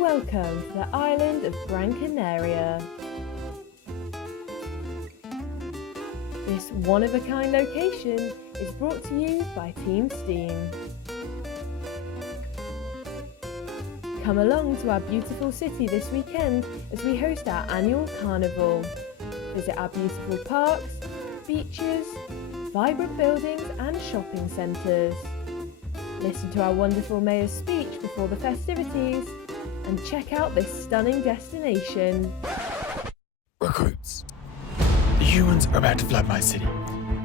Welcome to the island of Gran Canaria. This one-of-a-kind location is brought to you by Team Steam. Come along to our beautiful city this weekend as we host our annual carnival. Visit our beautiful parks, beaches, vibrant buildings and shopping centres. Listen to our wonderful mayor's speech before the festivities and check out this stunning destination. Recruits, the humans are about to flood my city.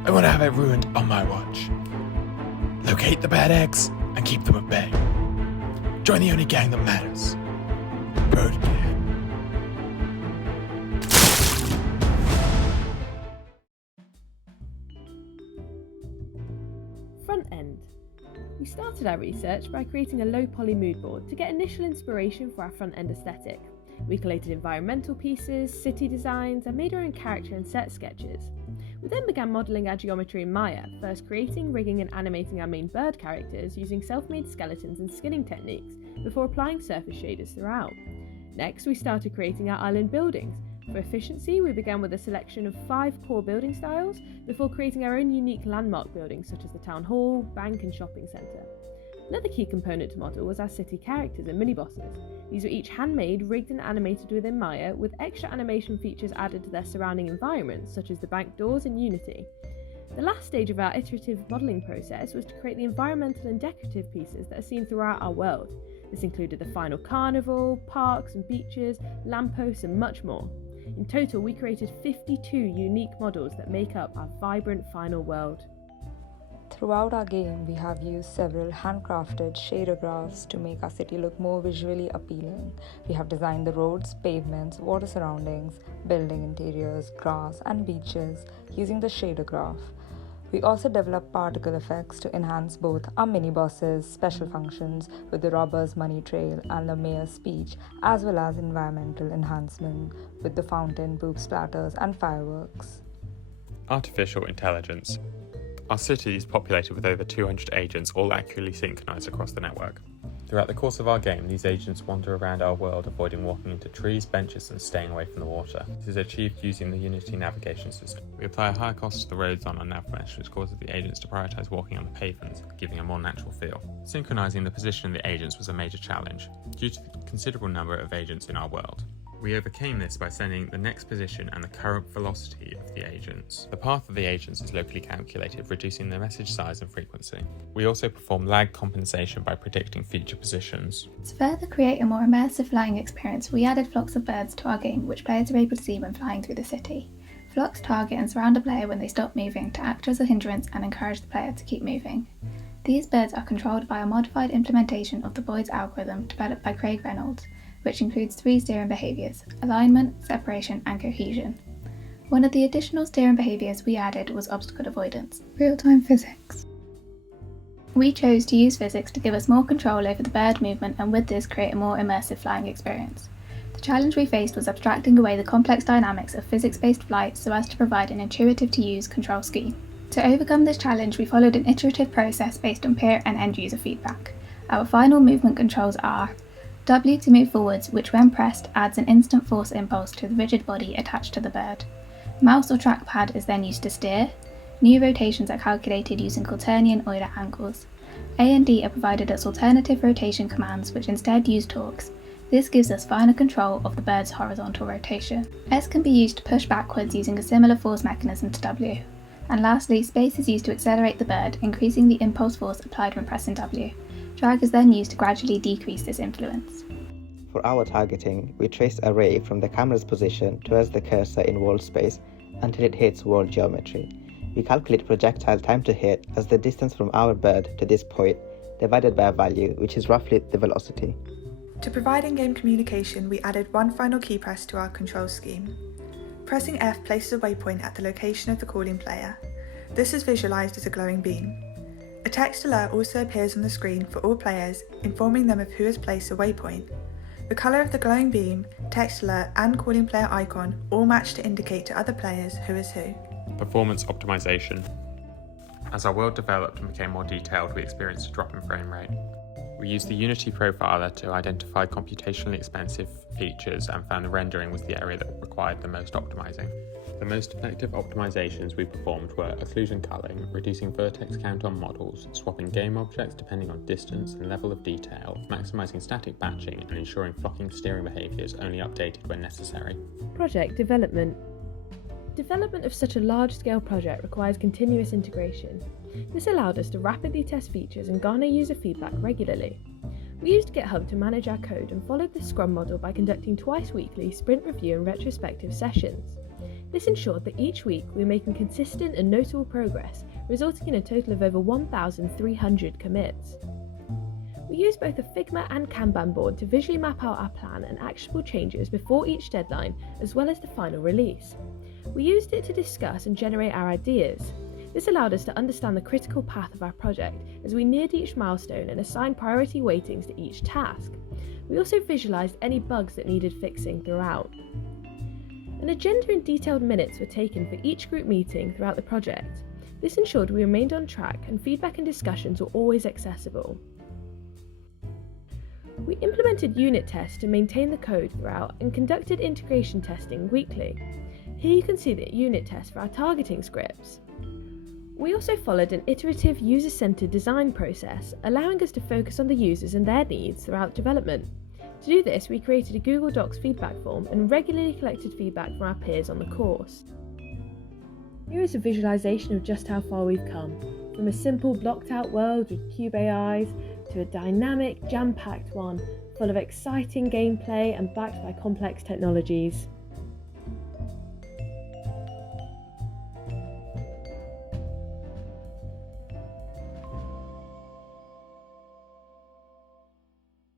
I want to have it ruined on my watch. Locate the bad eggs and keep them at bay. Join the only gang that matters. BirdGang. Front end. We started our research by creating a low-poly mood board to get initial inspiration for our front-end aesthetic. We collated environmental pieces, city designs, and made our own character and set sketches. We then began modelling our geometry in Maya, first creating, rigging and animating our main bird characters using self-made skeletons and skinning techniques, before applying surface shaders throughout. Next, we started creating our island buildings. For efficiency, we began with a selection of 5 core building styles before creating our own unique landmark buildings such as the town hall, bank and shopping centre. Another key component to model was our city characters and mini-bosses. These were each handmade, rigged and animated within Maya, with extra animation features added to their surrounding environments such as the bank doors in Unity. The last stage of our iterative modelling process was to create the environmental and decorative pieces that are seen throughout our world. This included the final carnival, parks and beaches, lampposts and much more. In total, we created 52 unique models that make up our vibrant final world. Throughout our game, we have used several handcrafted shader graphs to make our city look more visually appealing. We have designed the roads, pavements, water surroundings, building interiors, grass, and beaches using the shader graph. We also developed particle effects to enhance both our mini-bosses, special functions with the robber's money trail and the mayor's speech, as well as environmental enhancement with the fountain, poop splatters, and fireworks. Artificial intelligence. Our city is populated with over 200 agents, all accurately synchronized across the network. Throughout the course of our game, these agents wander around our world, avoiding walking into trees, benches, and staying away from the water. This is achieved using the Unity navigation system. We apply a higher cost to the roads on our nav mesh, which causes the agents to prioritize walking on the pavements, giving a more natural feel. Synchronizing the position of the agents was a major challenge, due to the considerable number of agents in our world. We overcame this by sending the next position and the current velocity of the agents. The path of the agents is locally calculated, reducing the message size and frequency. We also perform lag compensation by predicting future positions. To further create a more immersive flying experience, we added flocks of birds to our game, which players are able to see when flying through the city. Flocks target and surround a player when they stop moving to act as a hindrance and encourage the player to keep moving. These birds are controlled by a modified implementation of the Boyd's algorithm developed by Craig Reynolds, which includes 3 steering behaviours: alignment, separation and cohesion. One of the additional steering behaviours we added was obstacle avoidance. Real-time physics. We chose to use physics to give us more control over the bird movement and with this create a more immersive flying experience. The challenge we faced was abstracting away the complex dynamics of physics-based flight so as to provide an intuitive-to-use control scheme. To overcome this challenge, we followed an iterative process based on peer and end-user feedback. Our final movement controls are W to move forwards, which when pressed adds an instant force impulse to the rigid body attached to the bird. Mouse or trackpad is then used to steer. New rotations are calculated using Quaternion Euler angles. A and D are provided as alternative rotation commands which instead use torques. This gives us final control of the bird's horizontal rotation. S can be used to push backwards using a similar force mechanism to W. And lastly, space is used to accelerate the bird, increasing the impulse force applied when pressing W. Drag is then used to gradually decrease this influence. For our targeting, we trace a ray from the camera's position towards the cursor in world space until it hits world geometry. We calculate projectile time to hit as the distance from our bird to this point divided by a value which is roughly the velocity. To provide in-game communication, we added one final key press to our control scheme. Pressing F places a waypoint at the location of the calling player. This is visualised as a glowing beam. A text alert also appears on the screen for all players, informing them of who has placed a waypoint. The colour of the glowing beam, text alert and calling player icon all match to indicate to other players who is who. Performance optimization. As our world developed and became more detailed, we experienced a drop in frame rate. We used the Unity profiler to identify computationally expensive features and found the rendering was the area that required the most optimizing. The most effective optimizations we performed were occlusion culling, reducing vertex count on models, swapping game objects depending on distance and level of detail, maximizing static batching, and ensuring flocking steering behavior is only updated when necessary. Project development. Development of such a large-scale project requires continuous integration. This allowed us to rapidly test features and garner user feedback regularly. We used GitHub to manage our code and followed the Scrum model by conducting twice weekly sprint review and retrospective sessions. This ensured that each week we were making consistent and notable progress, resulting in a total of over 1,300 commits. We used both a Figma and Kanban board to visually map out our plan and actionable changes before each deadline, as well as the final release. We used it to discuss and generate our ideas. This allowed us to understand the critical path of our project as we neared each milestone and assigned priority weightings to each task. We also visualized any bugs that needed fixing throughout. An agenda and detailed minutes were taken for each group meeting throughout the project. This ensured we remained on track and feedback and discussions were always accessible. We implemented unit tests to maintain the code throughout and conducted integration testing weekly. Here you can see the unit test for our targeting scripts. We also followed an iterative user-centered design process, allowing us to focus on the users and their needs throughout development. To do this, we created a Google Docs feedback form and regularly collected feedback from our peers on the course. Here is a visualization of just how far we've come, from a simple blocked-out world with cube AIs to a dynamic, jam-packed one, full of exciting gameplay and backed by complex technologies.